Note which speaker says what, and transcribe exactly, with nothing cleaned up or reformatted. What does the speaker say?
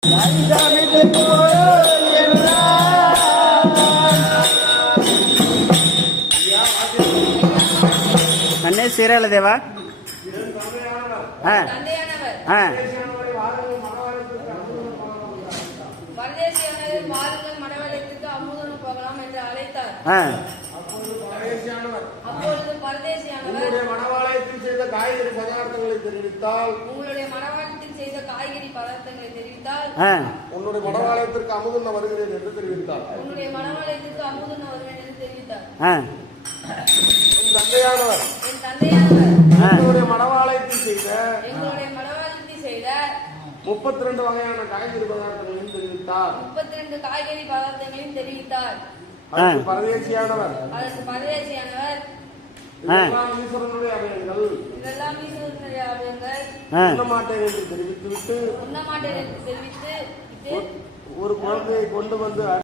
Speaker 1: நன்னே சீரால தேவா
Speaker 2: போகலாம் என்று அழைத்தார்.
Speaker 3: மணவாளயத்தில் செய்த காய்கறி பதார்த்தங்களை தெரிவித்தால்
Speaker 2: உங்களுடைய மணவாளத்தில் செய்த காய்கறி பதார்த்தங்களை தெரிவித்தால்
Speaker 3: உன்னுடைய மணவாளயத்திற்கு அமுதுண்ண வருகிறேன் என்று தெரிவித்தார்.
Speaker 2: உன்னுடைய மணவாளயத்திற்கு அமுதுண்ண வருவேன் என்று தெரிவித்தார்.
Speaker 3: என் தந்தையானவர்
Speaker 2: என் தந்தையானவர்
Speaker 3: எங்களுடைய மணவாளயத்தில் செய்த
Speaker 2: எங்களுடைய மணவாளத்தில் செய்த
Speaker 3: முப்பத்தி ரெண்டு வகையான காய்கறி பதார்த்தங்களையும் தெரிவித்தார்.
Speaker 2: முப்பத்தி ரெண்டு காய்கறி பதார்த்தங்களையும் தெரிவித்தார்.
Speaker 3: அதற்கு பரதேசியானவர்
Speaker 2: அதற்கு பரதேசியானவர்
Speaker 3: இதெல்லாம் ஈஸ்வரனுடைய அவயங்கள்
Speaker 2: இதெல்லாம் ஈஸ்வரனுடைய அவயங்கள்
Speaker 3: உண்ண மாட்டேன் என்று தெரிவித்து விட்டு
Speaker 2: உண்ண மாட்டேன் என்று தெரிவித்து
Speaker 3: ஒரு குழந்தையை கொண்டு வந்து